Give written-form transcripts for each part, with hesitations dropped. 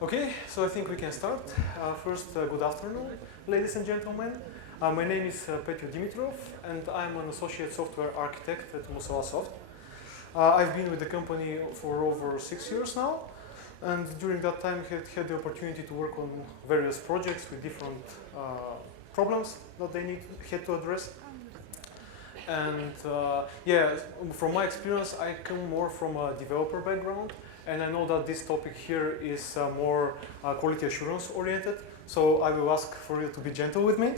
Okay, so I think we can start. First, good afternoon, ladies and gentlemen. My name is Petyo Dimitrov, and I'm an associate software architect at Soft. I've been with the company for over 6 years now, and during that time had the opportunity to work on various projects with different problems that they had to address. And yeah, from my experience, I come more from a developer background, and I know that this topic here is more quality assurance oriented, so I will ask for you to be gentle with me.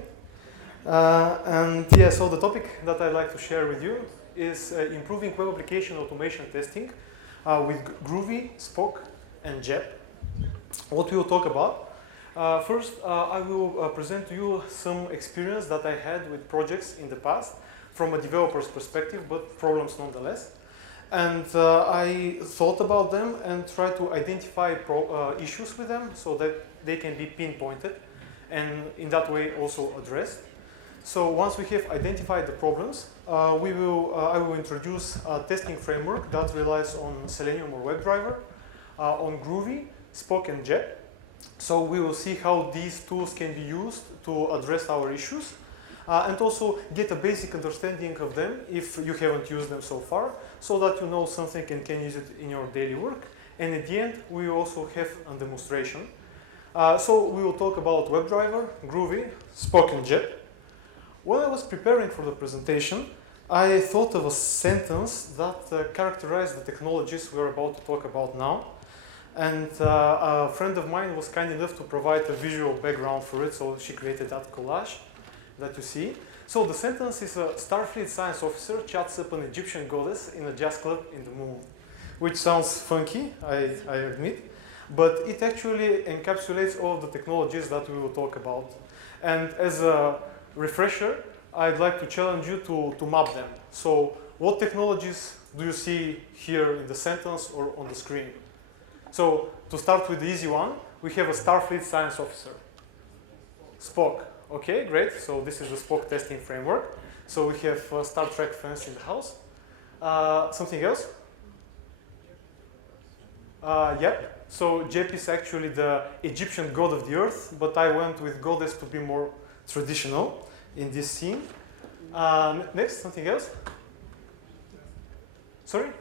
And yeah, so the topic that I'd like to share with you is improving web application automation testing with Groovy, Spock, and Geb. What we will talk about. First, I will present to you some experience that I had with projects in the past from a developer's perspective, but problems nonetheless. And I thought about them and tried to identify issues with them so that they can be pinpointed and in that way also addressed. So once we have identified the problems, I will introduce a testing framework that relies on Selenium or WebDriver, on Groovy, Spock and Geb. So we will see how these tools can be used to address our issues and also get a basic understanding of them if you haven't used them so far, so that you know something and can use it in your daily work. And at the end, we will also have a demonstration. So we will talk about WebDriver, Groovy, Spock and Geb. When I was preparing for the presentation, I thought of a sentence that characterized the technologies we're about to talk about now. And a friend of mine was kind enough to provide a visual background for it, so she created that collage that you see. So the sentence is a Starfleet science officer chats up an Egyptian goddess in a jazz club in the moon, which sounds funky, I admit, but it actually encapsulates all of the technologies that we will talk about. And as a refresher, I'd like to challenge you to map them. So what technologies do you see here in the sentence or on the screen? So to start with the easy one, we have a Starfleet science officer. Spock. Okay, great. So this is the Spock testing framework. So we have Star Trek fans in the house. Something else? Yep. So Geb is actually the Egyptian god of the earth, but I went with goddess to be more traditional in this scene. Next, something else? Sorry?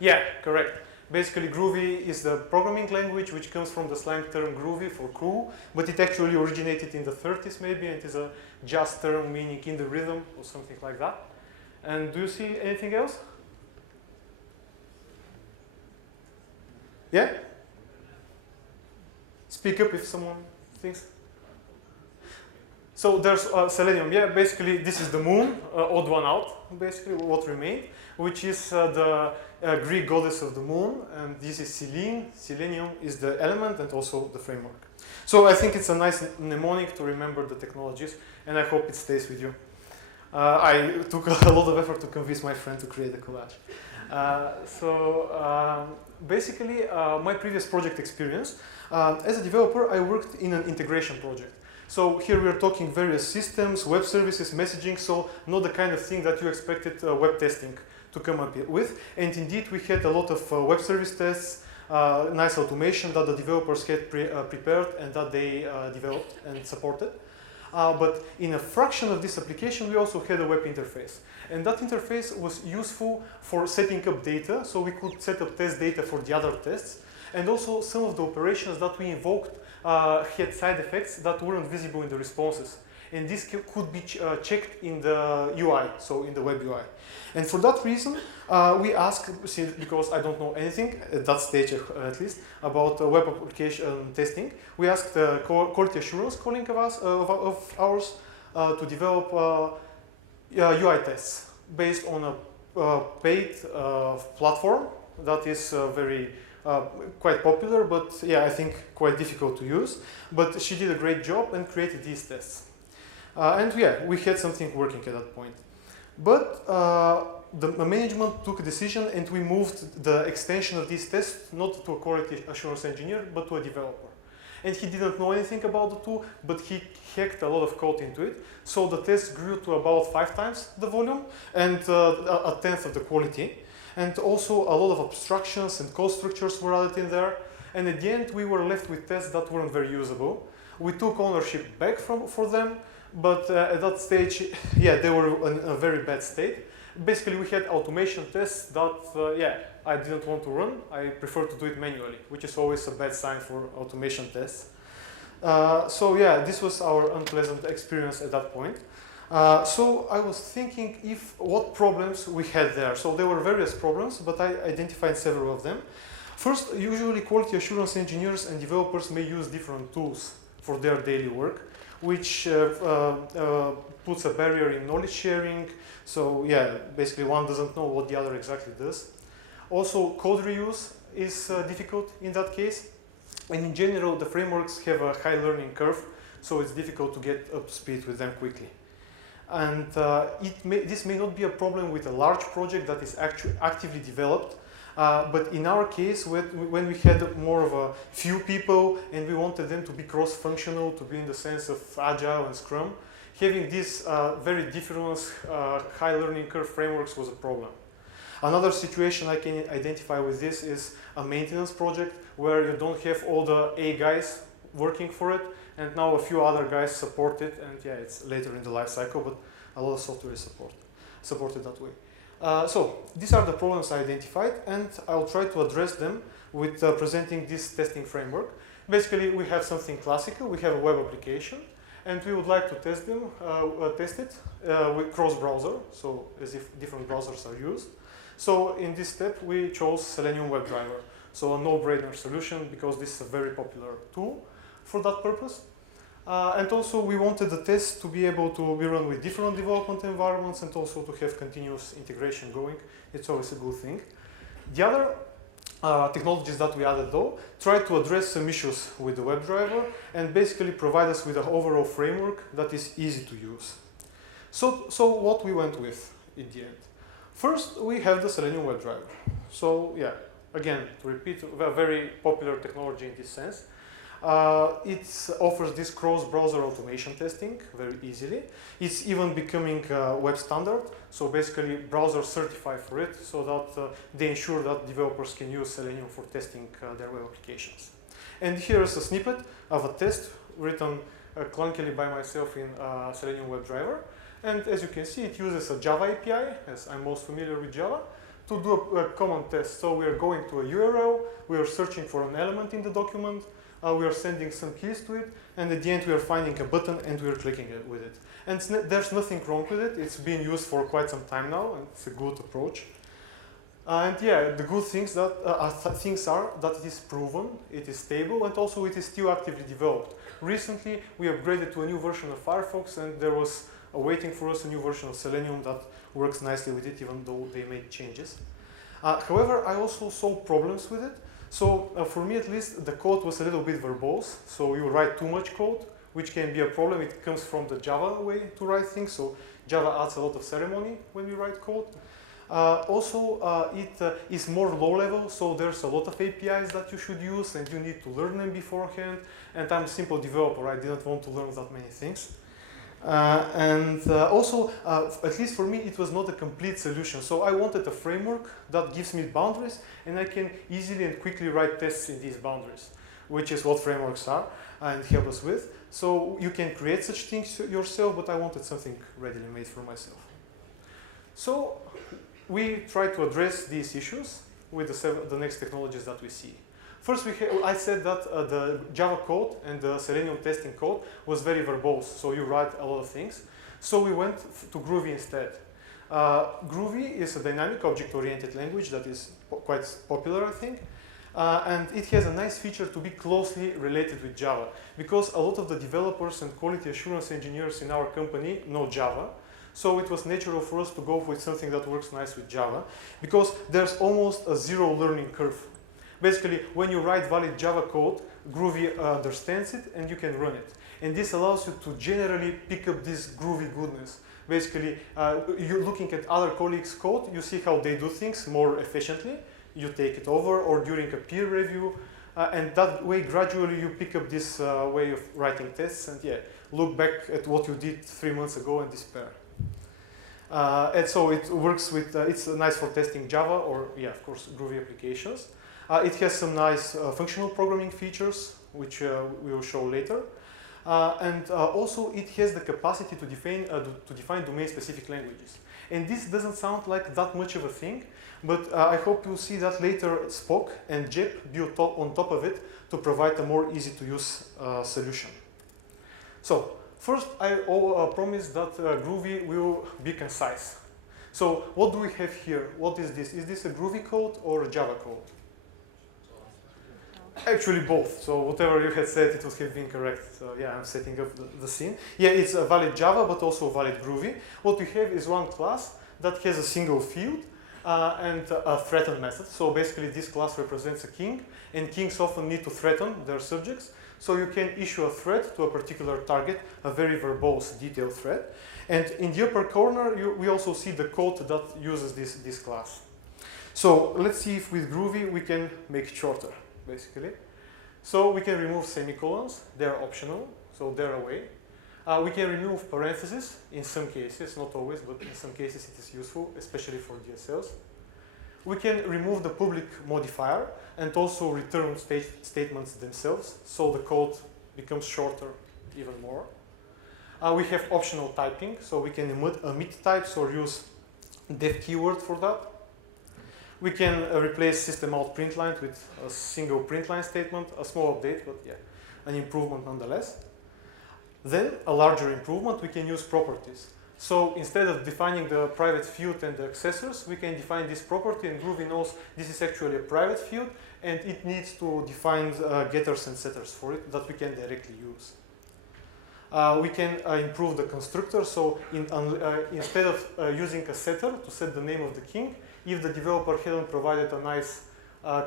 Yeah, correct. Basically, Groovy is the programming language which comes from the slang term groovy for cool, but it actually originated in the 30s maybe, and is a jazz term meaning in the rhythm or something like that. And do you see anything else? Yeah? Speak up if someone thinks. So there's Selenium. Yeah, basically this is the moon, odd one out, basically what remained, which is the Greek goddess of the moon, and this is Selene. Selenium is the element and also the framework. So I think it's a nice mnemonic to remember the technologies, and I hope it stays with you. I took a lot of effort to convince my friend to create a collage. Basically, my previous project experience, as a developer, I worked in an integration project. So here we're talking various systems, web services, messaging, so not the kind of thing that you expected web testing to come up with. And indeed, we had a lot of web service tests, nice automation that the developers had prepared and that they developed and supported. But in a fraction of this application, we also had a web interface. And that interface was useful for setting up data, so we could set up test data for the other tests. And also some of the operations that we invoked had side effects that weren't visible in the responses. And this could be checked in the UI, so in the web UI. And for that reason, we asked, because I don't know anything at that stage at least, about web application testing, we asked the quality assurance colleague of ours to develop UI tests based on a paid platform that is quite popular, but yeah, I think quite difficult to use. But she did a great job and created these tests. And yeah, we had something working at that point. But the management took a decision and we moved the extension of these tests not to a quality assurance engineer, but to a developer. and he didn't know anything about the tool, but he hacked a lot of code into it. So the test grew to about 5 times the volume and a tenth of the quality. And also a lot of abstractions and code structures were added in there. And at the end, we were left with tests that weren't very usable. We took ownership back for them, but at that stage, yeah, they were in a very bad state. Basically, we had automation tests that, yeah, I didn't want to run. I prefer to do it manually, which is always a bad sign for automation tests. So yeah, this was our unpleasant experience at that point. So I was thinking what problems we had there. So there were various problems, but I identified several of them. First, usually quality assurance engineers and developers may use different tools for their daily work, which puts a barrier in knowledge sharing. So yeah, basically one doesn't know what the other exactly does. Also, code reuse is difficult in that case. And in general, the frameworks have a high learning curve, so it's difficult to get up to speed with them quickly. And this may not be a problem with a large project that is actually actively developed, but in our case, when we had more of a few people and we wanted them to be cross-functional, to be in the sense of Agile and Scrum, having these very different high learning curve frameworks was a problem. Another situation I can identify with this is a maintenance project where you don't have all the A guys working for it, and now a few other guys support it, and yeah, it's later in the life cycle, but a lot of software is supported that way. So these are the problems I identified, and I'll try to address them with presenting this testing framework. Basically, we have something classical. We have a web application, and we would like to test it with cross-browser, so as if different browsers are used. So in this step, we chose Selenium WebDriver. So a no-brainer solution because this is a very popular tool for that purpose. And also we wanted the test to be able to be run with different development environments and also to have continuous integration going. It's always a good thing. The other technologies that we added though try to address some issues with the WebDriver and basically provide us with an overall framework that is easy to use. So what we went with in the end. First, we have the Selenium WebDriver. So yeah, again, to repeat, a very popular technology in this sense. It offers this cross-browser automation testing very easily. It's even becoming a web standard. So basically, browsers certify for it so that they ensure that developers can use Selenium for testing their web applications. And here's a snippet of a test written clunkily by myself in Selenium WebDriver. And as you can see, it uses a Java API, as I'm most familiar with Java, to do a common test. So we are going to a URL, we are searching for an element in the document, we are sending some keys to it, and at the end we are finding a button and we are clicking with it. And there's nothing wrong with it. It's been used for quite some time now, and it's a good approach. And yeah, the good things are that it is proven, it is stable, and also it is still actively developed. Recently, we upgraded to a new version of Firefox, and there was waiting for us a new version of Selenium that works nicely with it, even though they made changes. However, I also saw problems with it. So for me at least, the code was a little bit verbose. So you write too much code, which can be a problem. It comes from the Java way to write things. So Java adds a lot of ceremony when we write code. It is more low level, so there's a lot of APIs that you should use and you need to learn them beforehand. And I'm a simple developer, I didn't want to learn that many things. At least for me, it was not a complete solution. So I wanted a framework that gives me boundaries and I can easily and quickly write tests in these boundaries, which is what frameworks are and help us with. So you can create such things yourself, but I wanted something readily made for myself. So we try to address these issues with the next technologies that we see. First, I said that the Java code and the Selenium testing code was very verbose, so you write a lot of things. So we went to Groovy instead. Groovy is a dynamic object-oriented language that is quite popular, I think. And it has a nice feature to be closely related with Java, because a lot of the developers and quality assurance engineers in our company know Java. So it was natural for us to go with something that works nice with Java, because there's almost a zero learning curve. Basically, when you write valid Java code, Groovy understands it and you can run it. And this allows you to generally pick up this Groovy goodness. Basically, you're looking at other colleagues' code, you see how they do things more efficiently, you take it over, or during a peer review, And that way, gradually, you pick up this way of writing tests and look back at what you did 3 months ago and despair. And so it works with, it's nice for testing Java or, of course, Groovy applications. It has some nice functional programming features, which we will show later. And also, it has the capacity to define domain-specific languages. And this doesn't sound like that much of a thing, but I hope you'll see that later Spock and Geb built on top of it to provide a more easy-to-use solution. So, first, I promised that Groovy will be concise. So, what do we have here? What is this? Is this a Groovy code or a Java code? Actually, both. So, whatever you had said, it would have been correct. So, I'm setting up the scene. It's a valid Java, but also a valid Groovy. What we have is one class that has a single field and a threaten method. So, basically, this class represents a king, and kings often need to threaten their subjects. So you can issue a threat to a particular target, a very verbose, detailed threat. And in the upper corner, we also see the code that uses this class. So let's see if with Groovy we can make it shorter, basically. So we can remove semicolons. They're optional, so they're away. We can remove parentheses in some cases, not always, but in some cases it is useful, especially for DSLs. We can remove the public modifier and also return statements themselves, so the code becomes shorter even more. We have optional typing, so we can omit types or use def keyword for that. We can replace system out println with a single println statement, a small update, but an improvement nonetheless. Then, a larger improvement, we can use properties. So instead of defining the private field and the accessors, we can define this property, and Groovy knows this is actually a private field, and it needs to define getters and setters for it that we can directly use. We can improve the constructor, so instead of using a setter to set the name of the king, if the developer hadn't provided a nice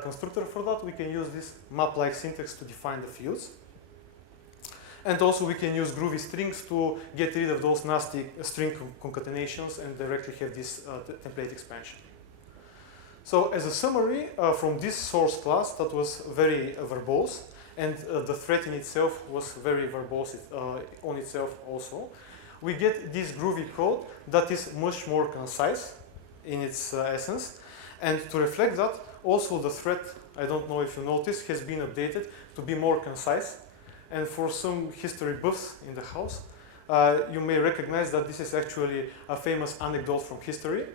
constructor for that, we can use this map-like syntax to define the fields. And also we can use Groovy strings to get rid of those nasty string concatenations and directly have this template expansion. So as a summary, from this source class that was very verbose, and the threat in itself was very verbose on itself also, we get this Groovy code that is much more concise in its essence. And to reflect that, also the threat, I don't know if you noticed, has been updated to be more concise. And for some history buffs in the house, you may recognize that this is actually a famous anecdote from history.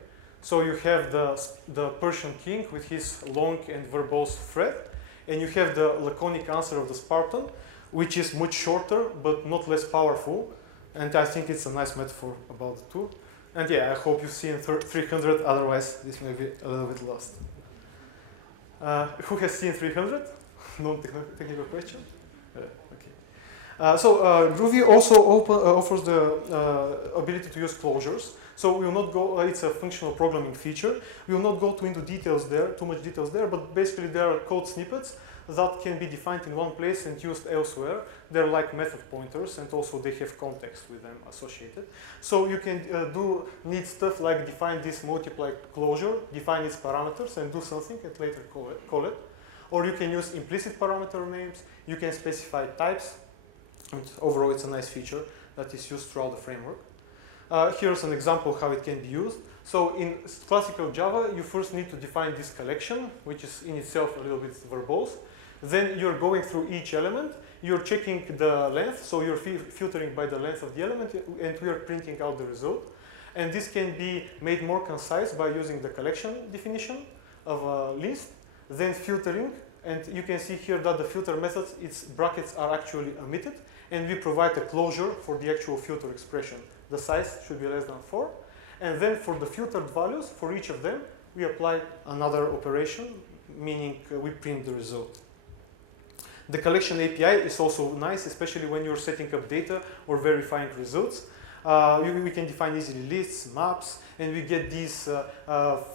So you have the Persian king with his long and verbose threat, and you have the laconic answer of the Spartan, which is much shorter but not less powerful. And I think it's a nice metaphor about the two. And I hope you've seen 300, otherwise this may be a little bit lost. Who has seen 300? Non-technical question? Groovy also offers the ability to use closures. So we will not go, it's a functional programming feature. We will not go into details there, too much details there, but basically there are code snippets that can be defined in one place and used elsewhere. They're like method pointers, and also they have context with them associated. So you can do neat stuff like define this multiply closure, define its parameters and do something and later call it. Or you can use implicit parameter names, you can specify types. And overall, it's a nice feature that is used throughout the framework. Here's an example how it can be used. So in classical Java, you first need to define this collection, which is in itself a little bit verbose. Then you're going through each element. You're checking the length, so you're filtering by the length of the element, and we are printing out the result. And this can be made more concise by using the collection definition of a list, then filtering. And you can see here that the filter method, its brackets are actually omitted, and we provide a closure for the actual filter expression. The size should be less than 4. And then for the filtered values, for each of them, we apply another operation, meaning we print the result. The collection API is also nice, especially when you're setting up data or verifying results. We can define easily lists, maps, and we get these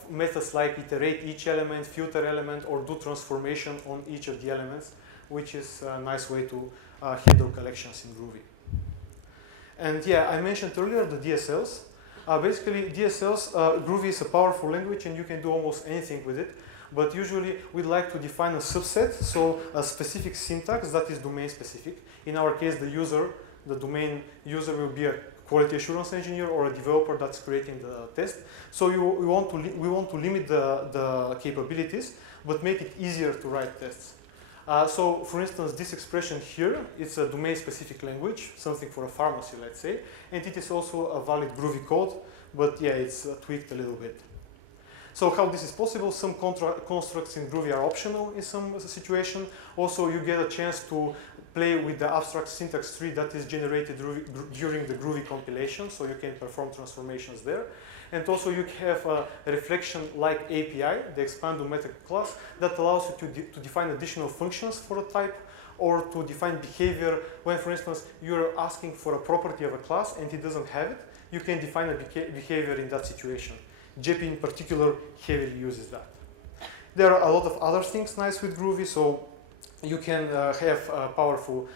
methods like iterate each element, filter element, or do transformation on each of the elements, which is a nice way to handle collections in Groovy. And I mentioned earlier the DSLs. Basically, DSLs, Groovy is a powerful language and you can do almost anything with it. but usually we'd like to define a subset, so a specific syntax that is domain specific. In our case, the domain user will be a quality assurance engineer or a developer that's creating the test. So we want to limit the capabilities, but make it easier to write tests. So for instance, this expression here, it's a domain-specific language, something for a pharmacy, let's say, and it is also a valid Groovy code, but yeah, it's tweaked a little bit. So how this is possible, some constructs in Groovy are optional in some situation. Also, you get a chance to play with the abstract syntax tree that is generated during the Groovy compilation, so you can perform transformations there. And also you have a reflection-like API, the expand method class, that allows you to define additional functions for a type, or to define behavior when, for instance, you're asking for a property of a class and it doesn't have it. You can define a behavior in that situation. Geb in particular heavily uses that. There are a lot of other things nice with Groovy, so you can have powerful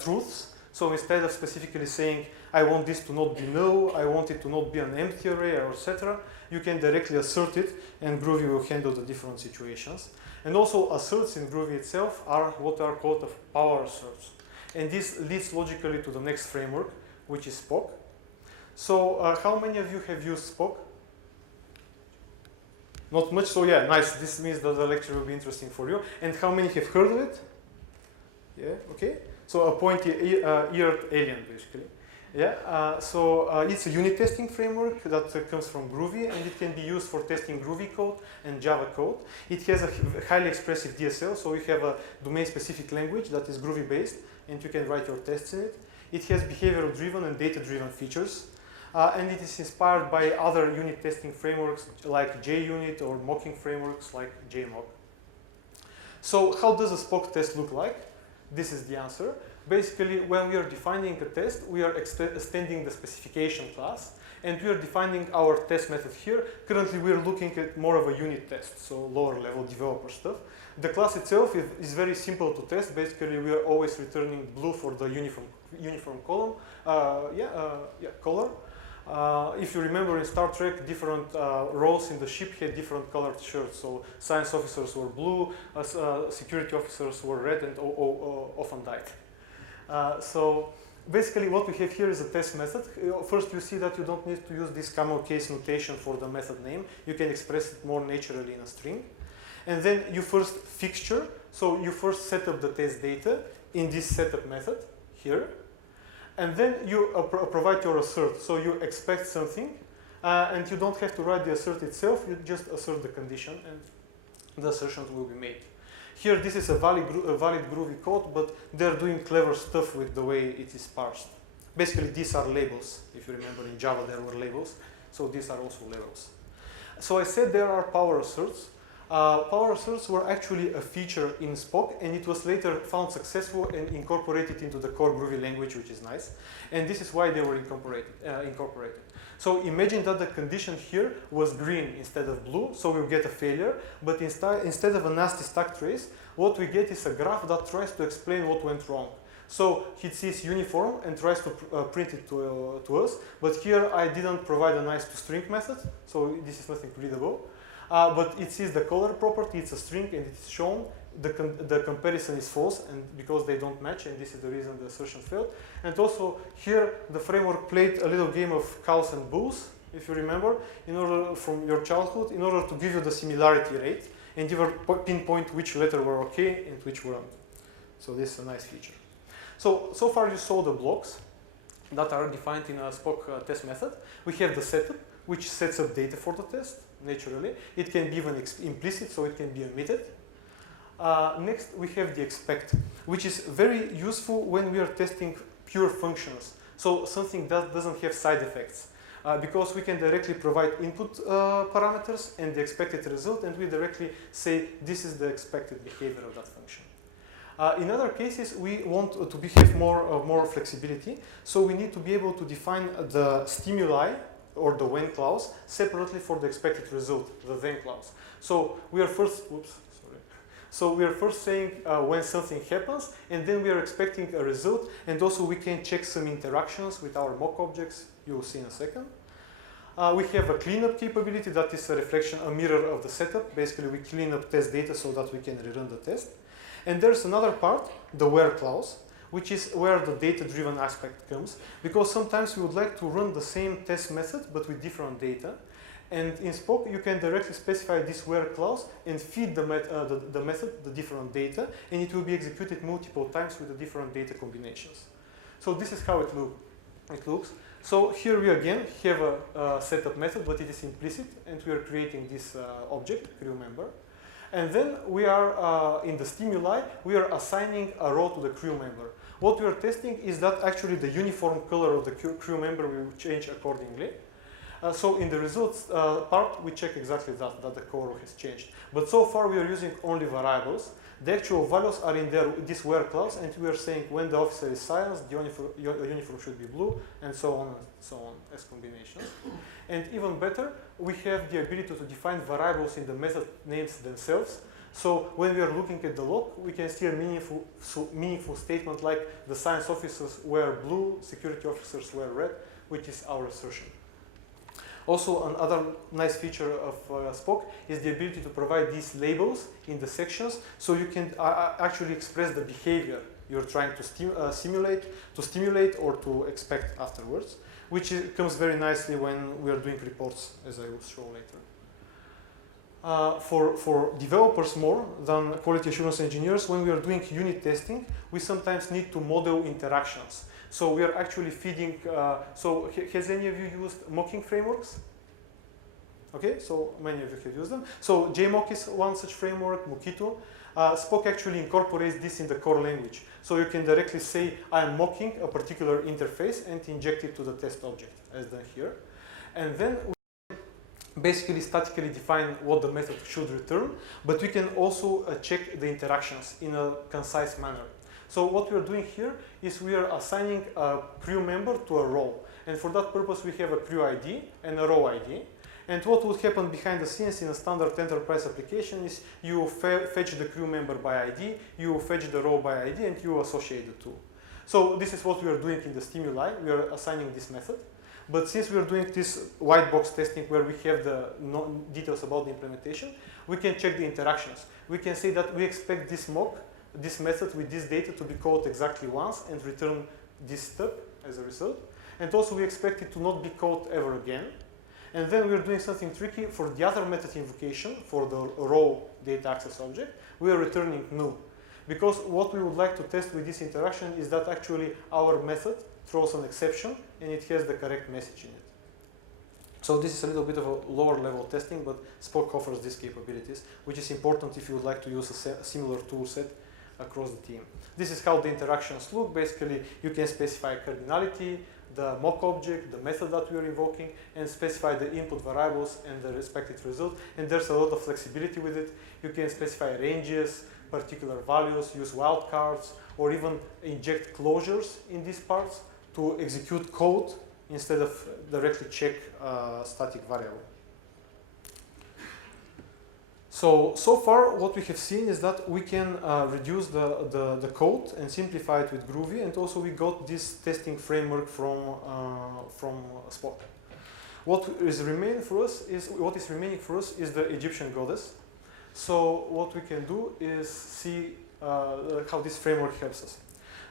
truths. So instead of specifically saying, I want this to not be null, I want it to not be an empty array, or etc., you can directly assert it, and Groovy will handle the different situations. And also asserts in Groovy itself are what are called power asserts. And this leads logically to the next framework, which is Spock. So how many of you have used Spock? Not much, so yeah, nice. This means that the lecture will be interesting for you. And how many have heard of it? Yeah, okay. So a pointy-eared alien, basically. Yeah, it's a unit testing framework that comes from Groovy, and it can be used for testing Groovy code and Java code. It has a highly expressive DSL, so you have a domain-specific language that is Groovy-based, and you can write your tests in it. It has behavioral-driven and data-driven features, and it is inspired by other unit testing frameworks like JUnit or mocking frameworks like JMock. So how does a Spock test look like? This is the answer. Basically, when we are defining a test, we are extending the specification class, and we are defining our test method here. Currently, we are looking at more of a unit test, so lower level developer stuff. The class itself is very simple to test. Basically, we are always returning blue for the uniform column, color. If you remember in Star Trek, different roles in the ship had different colored shirts. So science officers were blue, security officers were red, and often died. So basically what we have here is a test method. First you see that you don't need to use this camel case notation for the method name. You can express it more naturally in a string. And then you first fixture. So you first set up the test data in this setup method here. And then you provide your assert. So you expect something, and you don't have to write the assert itself. You just assert the condition, and the assertions will be made. Here, this is a valid Groovy code, but they're doing clever stuff with the way it is parsed. Basically, these are labels. If you remember, in Java, there were labels. So these are also labels. So I said there are power asserts. Power asserts were actually a feature in Spock, and it was later found successful and incorporated into the core Groovy language, which is nice. And this is why they were incorporated. So imagine that the condition here was green instead of blue, so we'll get a failure. But instead of a nasty stack trace, what we get is a graph that tries to explain what went wrong. So it sees uniform and tries to print it to us. But here I didn't provide a nice toString method, so this is nothing readable. But it sees the color property, it's a string, and it's shown. The comparison is false, and because they don't match, and this is the reason the assertion failed. And also here the framework played a little game of cows and bulls, if you remember, from your childhood, in order to give you the similarity rate and either pinpoint which letter were okay and which weren't. So this is a nice feature. So far you saw the blocks that are defined in a Spock test method. We have the setup, which sets up data for the test naturally. It can be even implicit, so it can be omitted. Next, we have the expect, which is very useful when we are testing pure functions. So something that doesn't have side effects. Because we can directly provide input parameters and the expected result, and we directly say this is the expected behavior of that function. In other cases, we want to have more flexibility, so we need to be able to define the stimuli or the when clause separately for the expected result, the then clause. So we are first, saying when something happens, and then we are expecting a result, and also we can check some interactions with our mock objects. You will see in a second. We have a cleanup capability that is a reflection, a mirror of the setup. Basically, we clean up test data so that we can rerun the test. And there's another part, the where clause, which is where the data-driven aspect comes. Because sometimes we would like to run the same test method, but with different data. And in Spock, you can directly specify this where clause and feed the method the different data, and it will be executed multiple times with the different data combinations. So this is how it looks. So here we again have a setup method, but it is implicit, and we are creating this object, crew member. And then we are, in the stimuli, we are assigning a role to the crew member. What we are testing is that actually the uniform color of the crew member will change accordingly. So in the results part, we check exactly that the color has changed. But so far, we are using only variables. The actual values are in this where clause, and we are saying when the officer is silenced, the uniform should be blue, and so on as combinations. And even better, we have the ability to define variables in the method names themselves. So when we are looking at the log, we can see a meaningful statement like the science officers were blue, security officers were red, which is our assertion. Also, another nice feature of Spock is the ability to provide these labels in the sections, so you can actually express the behavior you're trying to stimulate or to expect afterwards, which comes very nicely when we are doing reports, as I will show later. For developers more than quality assurance engineers, when we are doing unit testing, we sometimes need to model interactions. So we are actually feeding, so has any of you used mocking frameworks? Okay, so many of you have used them. So JMock is one such framework, Mockito. Spock actually incorporates this in the core language. So you can directly say, I am mocking a particular interface and inject it to the test object, as done here. And then we basically statically define what the method should return, but we can also check the interactions in a concise manner. So what we are doing here is we are assigning a crew member to a role. And for that purpose, we have a crew ID and a row ID. And what would happen behind the scenes in a standard enterprise application is you fetch the crew member by ID, you fetch the row by ID, and you associate the two. So this is what we are doing in the stimuli. We are assigning this method. But since we are doing this white box testing where we have the details about the implementation, we can check the interactions. We can say that we expect this mock, this method with this data to be called exactly once and return this step as a result. And also we expect it to not be called ever again. And then we're doing something tricky for the other method invocation for the raw data access object. We are returning null. Because what we would like to test with this interaction is that actually our method throws an exception and it has the correct message in it. So this is a little bit of a lower level testing, but Spock offers these capabilities, which is important if you would like to use a similar tool set across the team. This is how the interactions look. Basically, you can specify cardinality, the mock object, the method that we are invoking, and specify the input variables and the respective result. And there's a lot of flexibility with it. You can specify ranges, particular values, use wildcards, or even inject closures in these parts to execute code instead of directly check a static variable. So far what we have seen is that we can reduce the code and simplify it with Groovy, and also we got this testing framework from Spock. What is remaining for us is the Egyptian goddess. So what we can do is see how this framework helps us.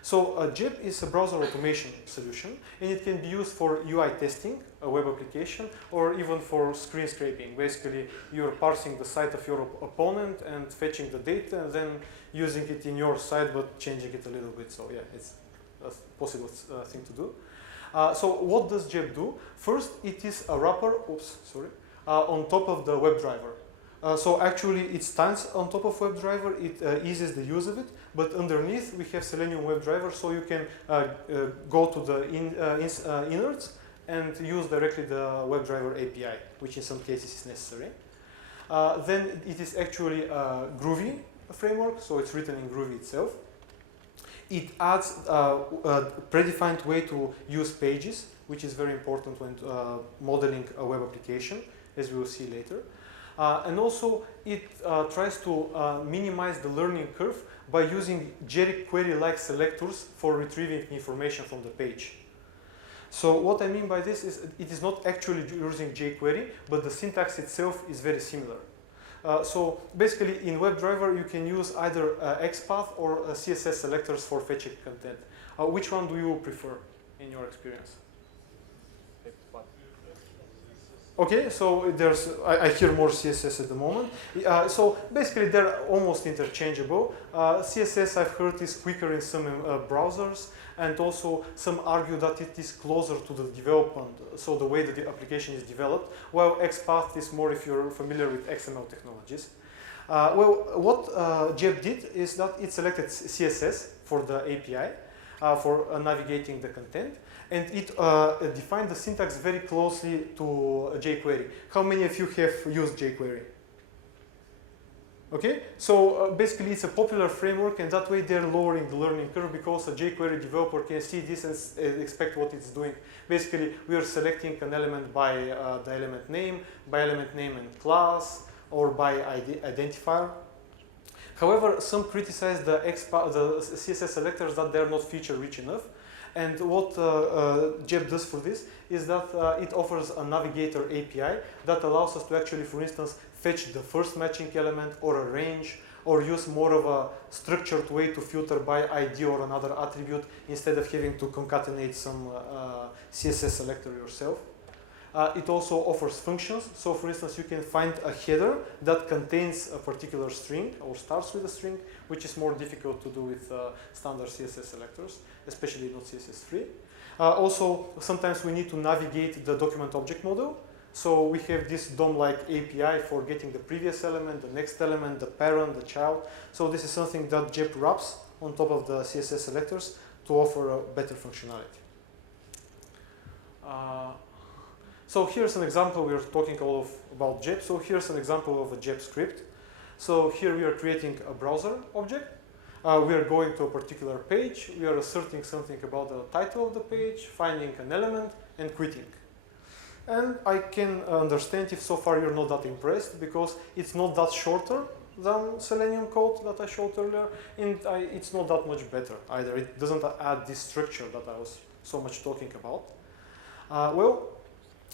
So Geb is a browser automation solution, and it can be used for UI testing, a web application, or even for screen scraping. Basically, you're parsing the site of your opponent and fetching the data, and then using it in your site, but changing it a little bit. So yeah, it's a possible thing to do. So what does Geb do? First, it is a wrapper, on top of the WebDriver. So actually, it stands on top of WebDriver. It eases the use of it. But underneath, we have Selenium WebDriver, so you can go to the innards and use directly the WebDriver API, which in some cases is necessary. Then it is actually a Groovy framework, so it's written in Groovy itself. It adds a predefined way to use pages, which is very important when modeling a web application, as we will see later. And also, it tries to minimize the learning curve by using jQuery-like selectors for retrieving information from the page. So what I mean by this is it is not actually using jQuery, but the syntax itself is very similar. So basically in WebDriver you can use either XPath or CSS selectors for fetching content. Which one do you prefer in your experience? Okay, so I hear more CSS at the moment. So basically they're almost interchangeable. CSS I've heard is quicker in some browsers, and also some argue that it is closer to the development, so the way that the application is developed, while XPath is more if you're familiar with XML technologies. Well, what Geb did is that it selected CSS for the API, for navigating the content, and it defined the syntax very closely to jQuery. How many of you have used jQuery? Okay, so basically it's a popular framework, and that way they're lowering the learning curve because a jQuery developer can see this and expect what it's doing. Basically, we are selecting an element by the element name and class, or by identifier. However, some criticize the CSS selectors that they're not feature-rich enough. And what Geb does for this is that it offers a navigator API that allows us to actually, for instance, fetch the first matching element or a range, or use more of a structured way to filter by ID or another attribute instead of having to concatenate some CSS selector yourself. It also offers functions. So for instance, you can find a header that contains a particular string or starts with a string, which is more difficult to do with standard CSS selectors, especially not CSS3. Also, sometimes we need to navigate the document object model. So we have this DOM-like API for getting the previous element, the next element, the parent, the child. So this is something that Geb wraps on top of the CSS selectors to offer a better functionality. So here's an example. We are talking a lot about Geb. So here's an example of a Geb script. So here we are creating a browser object. We are going to a particular page. We are asserting something about the title of the page, finding an element, and quitting. And I can understand if so far you're not that impressed, because it's not that shorter than Selenium code that I showed earlier, and it's not that much better either. It doesn't add this structure that I was so much talking about. Well,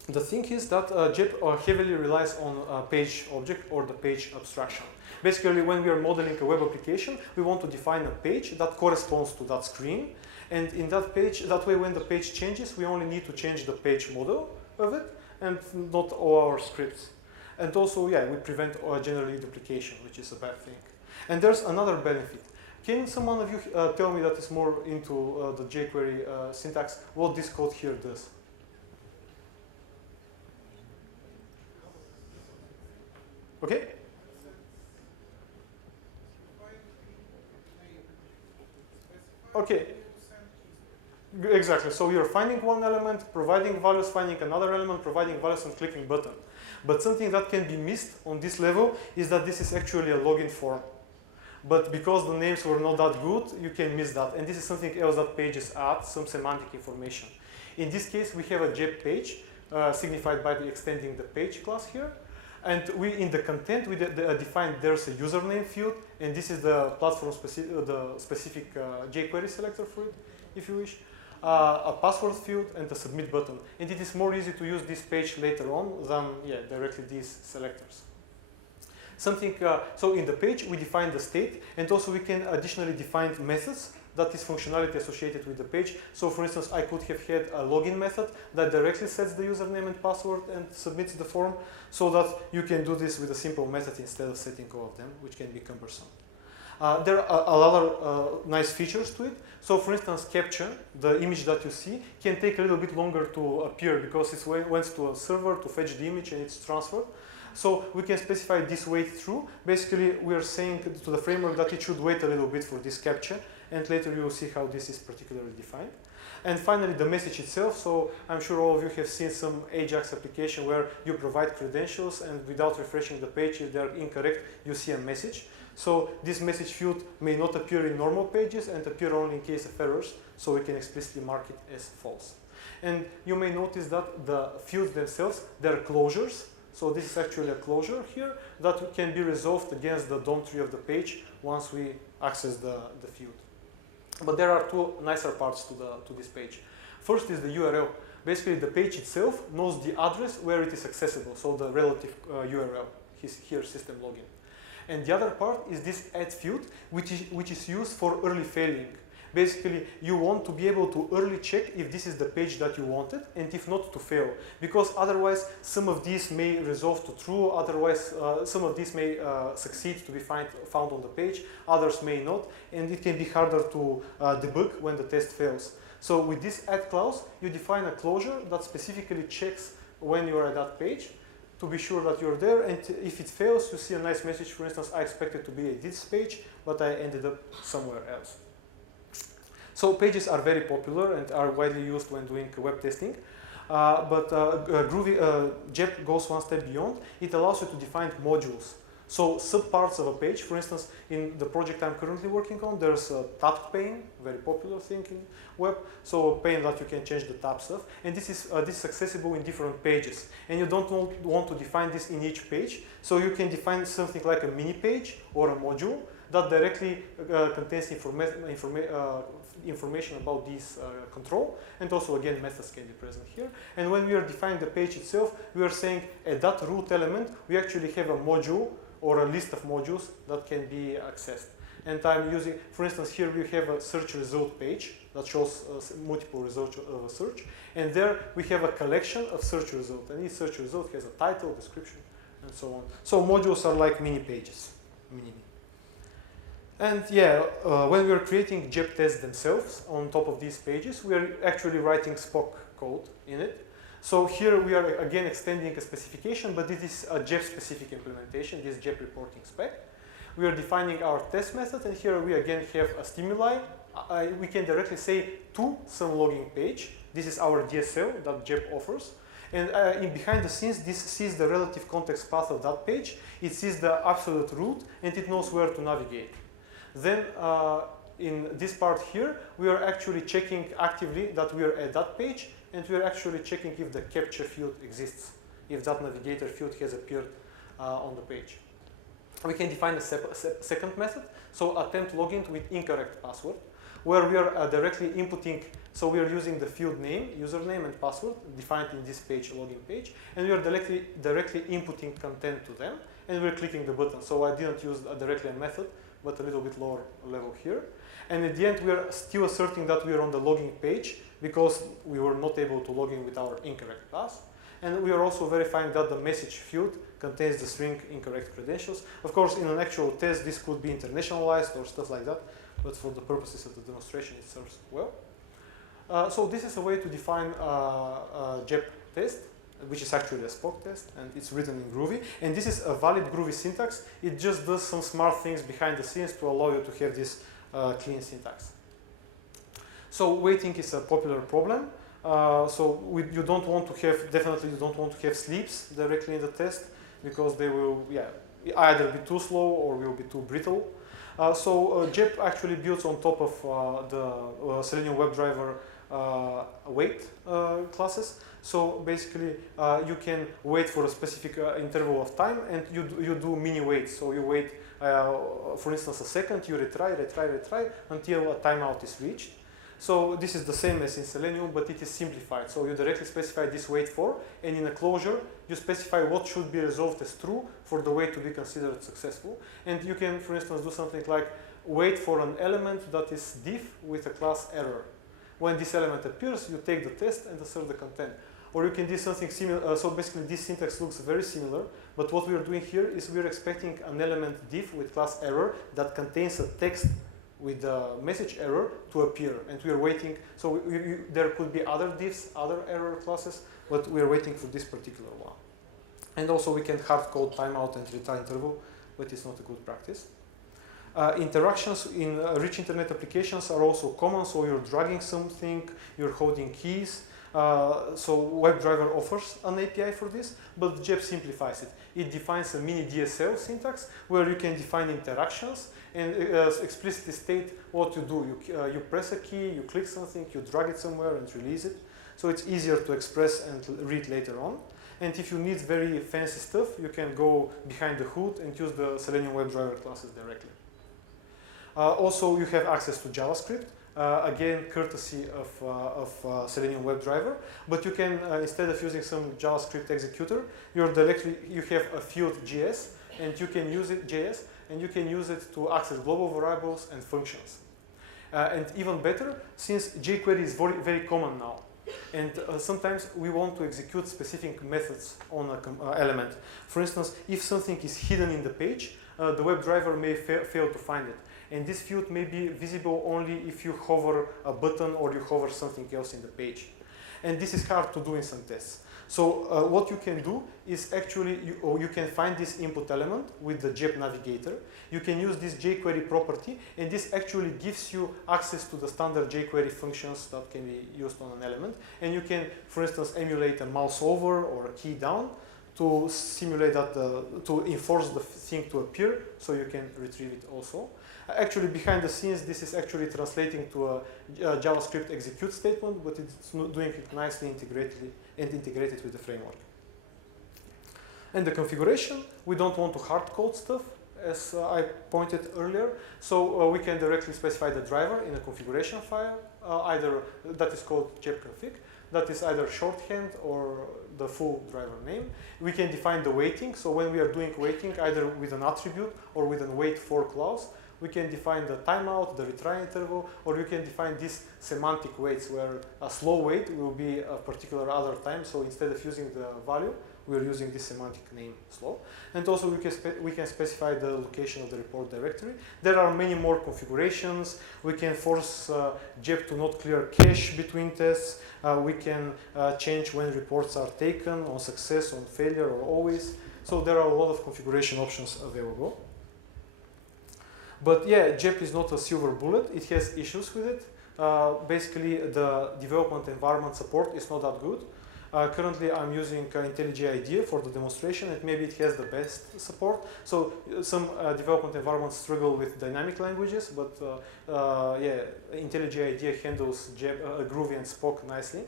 the thing is that Geb heavily relies on page object or the page abstraction. Basically, when we are modeling a web application, we want to define a page that corresponds to that screen. And in that page, that way when the page changes, we only need to change the page model of it and not all our scripts. And also, yeah, we prevent generally duplication, which is a bad thing. And there's another benefit. Can someone of you tell me that is more into the jQuery syntax, what this code here does? Okay? Okay. Exactly. So you're finding one element, providing values, finding another element, providing values, and clicking button. But something that can be missed on this level is that this is actually a login form. But because the names were not that good, you can miss that. And this is something else that pages add, some semantic information. In this case, we have a Geb page, signified by the extending the page class here. And we, in the content, we define there's a username field, and this is the platform specific jQuery selector for it, if you wish. A password field and a submit button. And it is more easy to use this page later on than directly these selectors. So in the page we define the state, and also we can additionally define methods that is functionality associated with the page. So for instance, I could have had a login method that directly sets the username and password and submits the form, so that you can do this with a simple method instead of setting all of them, which can be cumbersome. There are a lot of nice features to it. So for instance, capture, the image that you see, can take a little bit longer to appear because it went to a server to fetch the image and it's transferred. So we can specify this wait through. Basically, we are saying to the framework that it should wait a little bit for this capture, and later you will see how this is particularly defined. And finally, the message itself. So I'm sure all of you have seen some Ajax application where you provide credentials, and without refreshing the page, if they're incorrect, you see a message. So this message field may not appear in normal pages and appear only in case of errors, so we can explicitly mark it as false. And you may notice that the fields themselves, they're closures. So this is actually a closure here that can be resolved against the DOM tree of the page once we access the field. But there are two nicer parts to this page. First is the URL. Basically, the page itself knows the address where it is accessible, so the relative URL, here system login. And the other part is this add field, which is used for early failing. Basically, you want to be able to early check if this is the page that you wanted, and if not, to fail. Because otherwise, some of these may resolve to true, otherwise, some of these may succeed to be found on the page, others may not, and it can be harder to debug when the test fails. So with this add clause, you define a closure that specifically checks when you are at that page to be sure that you're there, and if it fails, you see a nice message. For instance, I expected to be at this page, but I ended up somewhere else. So pages are very popular and are widely used when doing web testing. Groovy Geb goes one step beyond. It allows you to define modules. So subparts of a page, for instance, in the project I'm currently working on, there's a tabbed pane, very popular thing in web. So a pane that you can change the tabs of. And this is accessible in different pages. And you don't want to define this in each page. So you can define something like a mini page or a module that directly contains information about this control, and also again methods can be present here. And when we are defining the page itself, we are saying at that root element we actually have a module or a list of modules that can be accessed. And I'm using, for instance, here we have a search result page that shows multiple results of a search, and there we have a collection of search results, and each search result has a title, description, and so on. So modules are like mini pages. And yeah, when we are creating Geb tests themselves on top of these pages, we are actually writing Spock code in it. So here we are again extending a specification, but this is a Geb-specific implementation, this Geb reporting spec. We are defining our test method, and here we again have a stimuli. We can directly say to some logging page. This is our DSL that Geb offers. And behind the scenes, this sees the relative context path of that page. It sees the absolute root, and it knows where to navigate. Then in this part here, we are actually checking actively that we are at that page, and we are actually checking if the captcha field exists, if that navigator field has appeared on the page. We can define a second method, so attempt login with incorrect password, where we are directly inputting, so we are using the field name, username and password defined in this page, login page, and we are directly inputting content to them, and we're clicking the button. So I didn't use directly a method, but a little bit lower level here. And at the end, we are still asserting that we are on the logging page because we were not able to log in with our incorrect pass. And we are also verifying that the message field contains the string incorrect credentials. Of course, in an actual test, this could be internationalized or stuff like that, but for the purposes of the demonstration, it serves well. So this is a way to define a Geb test, which is actually a Spock test, and it's written in Groovy. And this is a valid Groovy syntax. It just does some smart things behind the scenes to allow you to have this clean syntax. So waiting is a popular problem. You don't want to have, definitely you don't want to have sleeps directly in the test, because they will either be too slow or will be too brittle. Geb actually builds on top of the Selenium WebDriver wait classes. So basically, you can wait for a specific interval of time, and you do mini waits. So you wait, for instance, a second, you retry until a timeout is reached. So this is the same as in Selenium, but it is simplified. So you directly specify this wait for, and in a closure, you specify what should be resolved as true for the wait to be considered successful. And you can, for instance, do something like wait for an element that is diff with a class error. When this element appears, you take the test and assert the content. Or you can do something similar. So basically, this syntax looks very similar. But what we are doing here is we are expecting an element diff with class error that contains a text with the message error to appear. And we are waiting. So there could be other diffs, other error classes, but we are waiting for this particular one. And also, we can hard code timeout and retry interval, but it's not a good practice. Interactions in rich internet applications are also common. So you're dragging something, you're holding keys. So WebDriver offers an API for this, but Geb simplifies it. It defines a mini DSL syntax where you can define interactions and explicitly state what you do. You press a key, you click something, you drag it somewhere and release it. So it's easier to express and read later on. And if you need very fancy stuff, you can go behind the hood and use the Selenium WebDriver classes directly. Also, you have access to JavaScript. again courtesy of Selenium WebDriver. But you can, instead of using some JavaScript executor, you have a field JS, and you can use it to access global variables and functions. And even better, since jQuery is very, very common now, and sometimes we want to execute specific methods on an element. For instance, if something is hidden in the page, the WebDriver may fail to find it. And this field may be visible only if you hover a button or you hover something else in the page. And this is hard to do in some tests. So what you can do is actually, you can find this input element with the Geb navigator. You can use this jQuery property, and this actually gives you access to the standard jQuery functions that can be used on an element. And you can, for instance, emulate a mouse over or a key down to simulate that, to enforce the thing to appear, so you can retrieve it also. Actually, behind the scenes, this is actually translating to a JavaScript execute statement, but it's doing it nicely integrated with the framework. And the configuration, we don't want to hard code stuff, as I pointed earlier. So we can directly specify the driver in a configuration file, either that is called gebconfig. That is either shorthand or the full driver name. We can define the waiting. So when we are doing waiting, either with an attribute or with an wait for clause, we can define the timeout, the retry interval, or you can define these semantic waits where a slow wait will be a particular other time. So instead of using the value, we're using this semantic name slow. And also we can specify the location of the report directory. There are many more configurations. We can force Geb to not clear cache between tests. We can change when reports are taken, on success, on failure, or always. So there are a lot of configuration options available. But yeah, Geb is not a silver bullet. It has issues with it. Basically, the development environment support is not that good. Currently, I'm using IntelliJ IDEA for the demonstration, and maybe it has the best support. So some development environments struggle with dynamic languages, but yeah, IntelliJ IDEA handles Groovy and Spock nicely.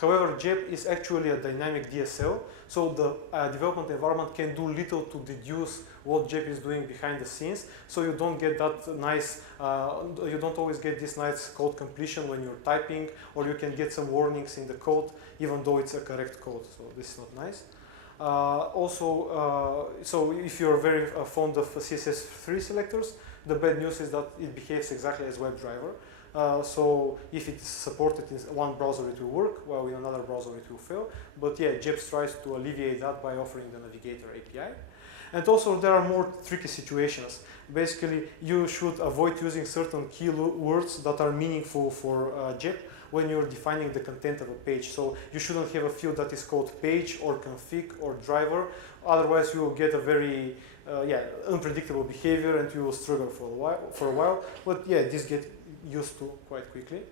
However, Geb is actually a dynamic DSL, so the development environment can do little to deduce what Geb is doing behind the scenes. So you don't get that nice, you don't always get this nice code completion when you're typing, or you can get some warnings in the code, even though it's a correct code. So this is not nice. So if you're very fond of CSS3 selectors, the bad news is that it behaves exactly as WebDriver. So if it's supported in one browser, it will work, while in another browser it will fail. But yeah, Geb tries to alleviate that by offering the Navigator API. And also there are more tricky situations. Basically, you should avoid using certain keywords that are meaningful for Geb when you're defining the content of a page. So you shouldn't have a field that is called page or config or driver. Otherwise, you will get a very unpredictable behavior, and you will struggle for a while. But yeah, this gets used to quite quickly.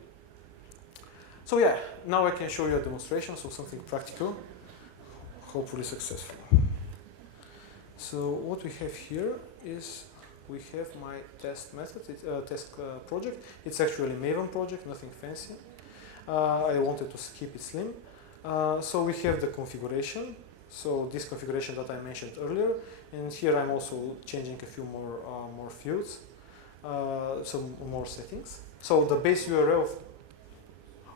So yeah, now I can show you a demonstration, so something practical, hopefully successful. So what we have here is we have my test method, test project. It's actually a Maven project, nothing fancy. I wanted to keep it slim. So we have the configuration. So this configuration that I mentioned earlier, and here I'm also changing a few more fields. Some more settings. So the base URL.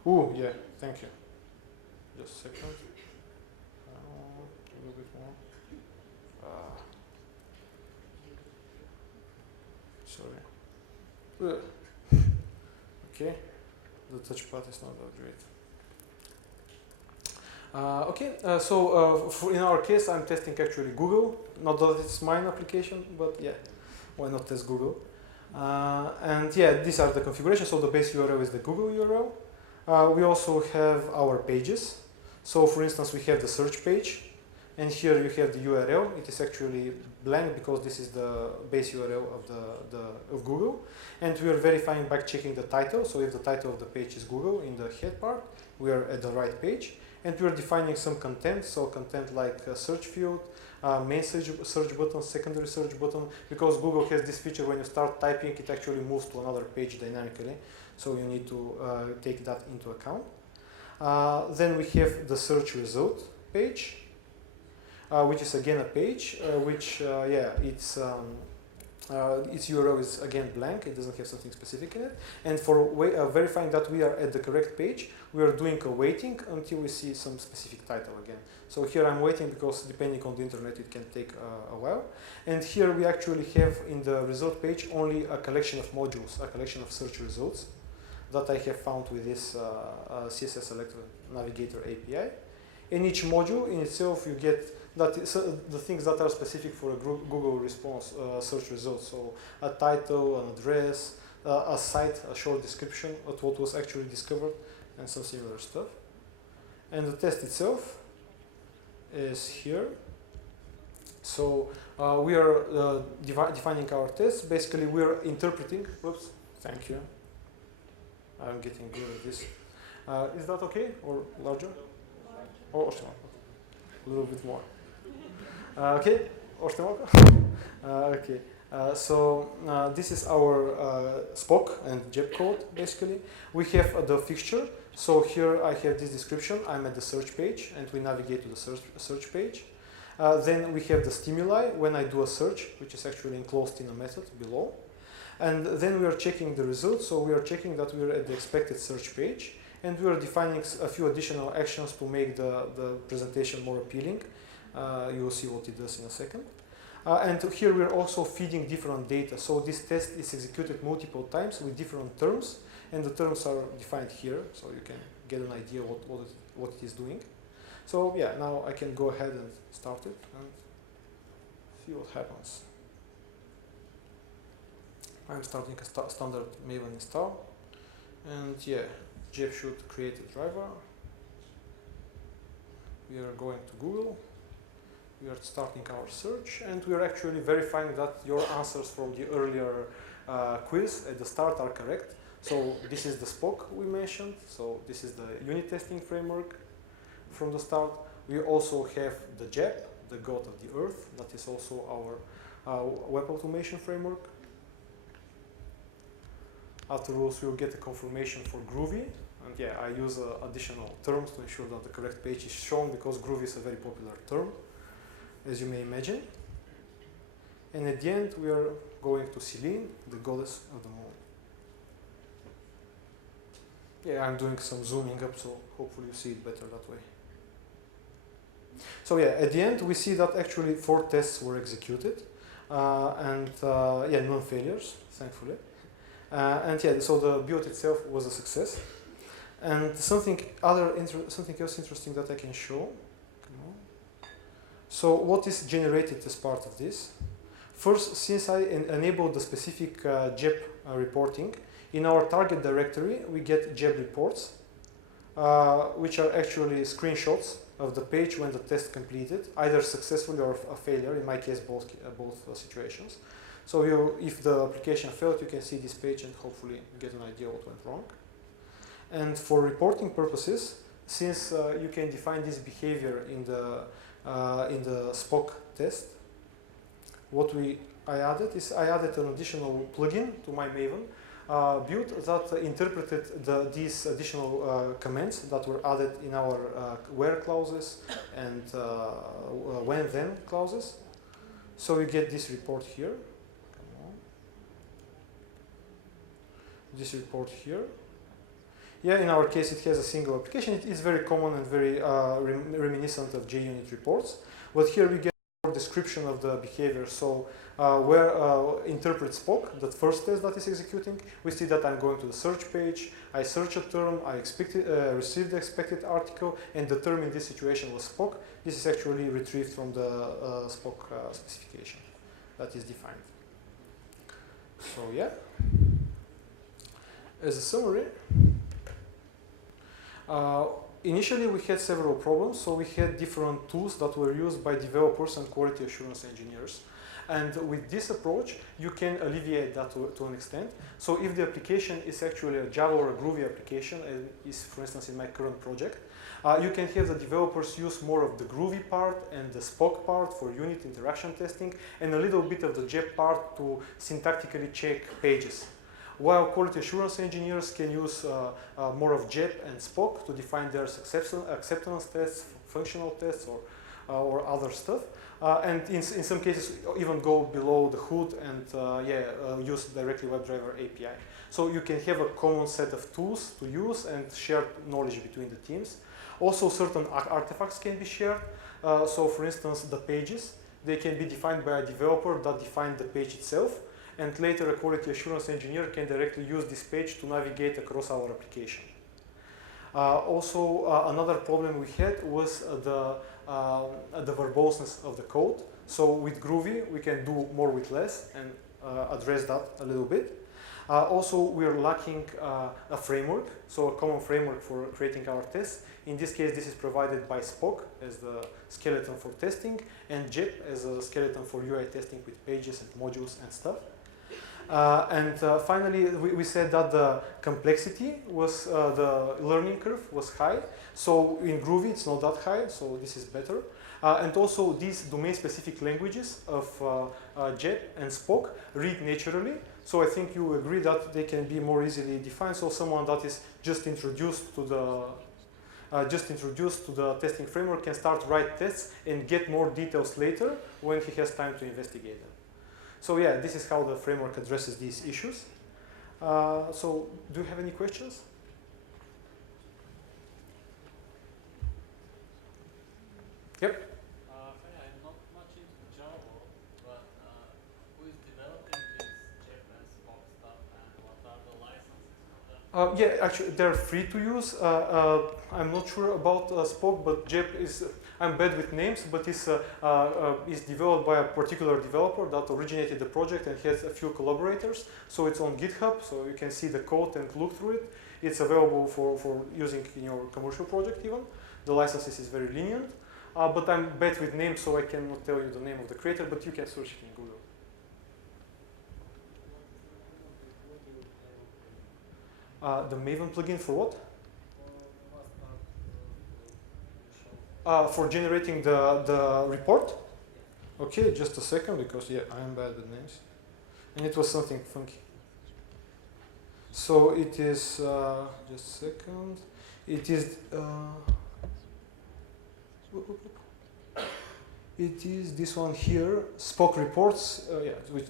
Oh yeah, thank you. Just a second. A little bit more. Sorry. Okay, the touchpad is not that great. In our case, I'm testing actually Google. Not that it's mine application, but yeah, why not test Google? And yeah, these are the configurations. So the base URL is the Google URL. We also have our pages. So for instance, we have the search page, and here you have the URL. It is actually blank because this is the base URL of Google. And we are verifying by checking the title. So if the title of the page is Google in the head part, we are at the right page. And we are defining some content. So content like a search field, main search button, secondary search button, because Google has this feature when you start typing, it actually moves to another page dynamically. So you need to take that into account. Then we have the search result page, which is again a page, its URL is again blank, it doesn't have something specific in it. And for verifying that we are at the correct page, we are doing a waiting until we see some specific title again. So here I'm waiting because depending on the internet it can take a while. And here we actually have in the result page only a collection of modules, a collection of search results that I have found with this CSS Selector Navigator API. In each module in itself you get the things that are specific for a Google response search results. So a title, an address, a site, a short description of what was actually discovered, and some similar stuff. And the test itself is here. So we are defining our test. Basically, we are interpreting. Whoops, thank you. I'm getting good at this. Is that okay or larger? Oh, a little bit more. Okay, okay. So this is our Spock and Geb code. Basically, we have the fixture. So here I have this description. I'm at the search page, and we navigate to the search page. Then we have the stimuli when I do a search, which is actually enclosed in a method below. And then we are checking the results. So we are checking that we are at the expected search page, and we are defining a few additional actions to make the presentation more appealing. You will see what it does in a second. And here we are also feeding different data. So this test is executed multiple times with different terms, and the terms are defined here, so you can get an idea what it is doing. So yeah, now I can go ahead and start it and see what happens. I'm starting a standard Maven install, and yeah, Geb should create a driver. We are going to Google. We are starting our search, and we are actually verifying that your answers from the earlier quiz at the start are correct. So this is the Spock we mentioned. So this is the unit testing framework from the start. We also have the Geb, the god of the earth. That is also our web automation framework. Afterwards, we will get a confirmation for Groovy. And yeah, I use additional terms to ensure that the correct page is shown, because Groovy is a very popular term, as you may imagine. And at the end, we are going to Selene, the goddess of the moon. Yeah, I'm doing some zooming up, so hopefully you see it better that way. So yeah, at the end, we see that actually 4 tests were executed, and yeah, no failures, thankfully. And yeah, so the build itself was a success. And something else interesting that I can show. So what is generated as part of this? First, since I enabled the specific Geb reporting, in our target directory we get Geb reports, which are actually screenshots of the page when the test completed, either successfully or a failure, in my case both situations. So if the application failed, you can see this page and hopefully get an idea what went wrong. And for reporting purposes, since you can define this behavior in the Spock test, what I added is I added an additional plugin to my Maven build that interpreted these additional commands that were added in our where clauses and when then clauses. So we get this report here. This report here. Yeah, in our case, it has a single application. It is very common and very reminiscent of JUnit reports. But here we get a description of the behavior. So where interpret Spock, that first test that is executing, we see that I'm going to the search page. I search a term. I received the expected article, and the term in this situation was Spock. This is actually retrieved from the Spock specification that is defined. So yeah. As a summary, initially we had several problems. So we had different tools that were used by developers and quality assurance engineers. And with this approach, you can alleviate that to an extent. So if the application is actually a Java or a Groovy application, as is for instance in my current project, you can have the developers use more of the Groovy part and the Spock part for unit interaction testing, and a little bit of the Geb part to syntactically check pages. While quality assurance engineers can use more of Geb and Spock to define their acceptance tests, functional tests, or or other stuff. And in some cases, even go below the hood and use directly WebDriver API. So you can have a common set of tools to use and share knowledge between the teams. Also, certain artifacts can be shared. So for instance, the pages, they can be defined by a developer that defined the page itself. And later, a quality assurance engineer can directly use this page to navigate across our application. Another problem we had was the verboseness of the code. So with Groovy, we can do more with less and address that a little bit. We are lacking a framework, so a common framework for creating our tests. In this case, this is provided by Spock as the skeleton for testing, and Geb as a skeleton for UI testing with pages and modules and stuff. Finally, we said that the complexity was, the learning curve was high. So in Groovy, it's not that high, so this is better. And also, these domain-specific languages of Geb and Spock read naturally. So I think you agree that they can be more easily defined. So someone that is just introduced to the testing framework can start write tests and get more details later when he has time to investigate them. So yeah, this is how the framework addresses these issues. So do you have any questions? Yep. I'm not much into Java, but who is developing this Geb and Spock stuff, and what are the licenses for them? Yeah, actually, they're free to use. I'm not sure about Spock, but Geb is, I'm bad with names, but is developed by a particular developer that originated the project and has a few collaborators. So it's on GitHub, so you can see the code and look through it. It's available for using in your commercial project even. The licenses is very lenient. But I'm bad with names, so I cannot tell you the name of the creator, but you can search it in Google. The Maven plugin for what? For generating the report? Okay, just a second, because yeah, I'm bad with names. And it was something funky. So it is, just a second, it is, it is this one here, Spock reports,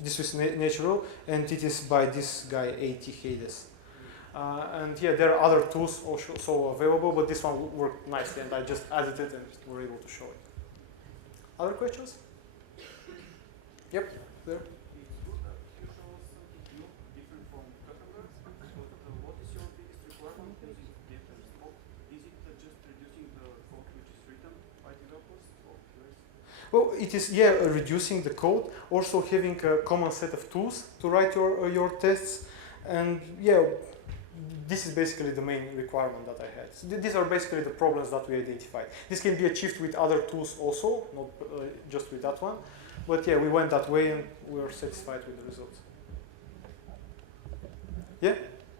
this is natural, and it is by this guy, A.T. Hades. And yeah, there are other tools also available, but this one worked nicely, and I just added it and were able to show it. Other questions? Yep, there. It's good that you show us something new, different from Gutenberg. But what is your biggest requirement using Geb and Spock? Is it just reducing the code which is written by developers, or less? Well, it is, yeah, reducing the code, also having a common set of tools to write your tests, and yeah, this is basically the main requirement that I had. So these are basically the problems that we identified. This can be achieved with other tools also, not just with that one. But yeah, we went that way and we are satisfied with the results. Yeah?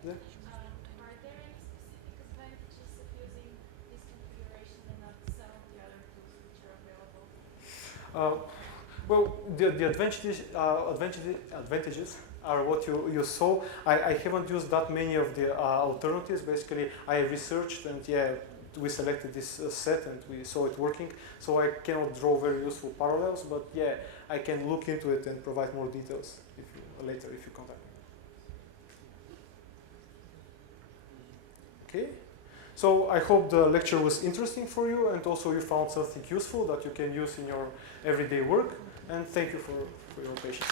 Yeah? Are there any specific advantages of using this configuration and not some of the other tools which are available? Well, the advantages are what you saw. I haven't used that many of the alternatives. Basically, I researched and yeah, we selected this set and we saw it working. So I cannot draw very useful parallels, but yeah, I can look into it and provide more details later if you contact me. Okay. So I hope the lecture was interesting for you, and also you found something useful that you can use in your everyday work. And thank you for your patience.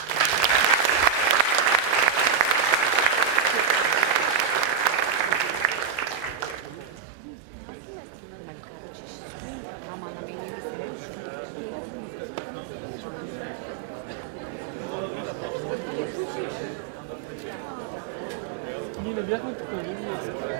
Не, наверное, такое выглядит.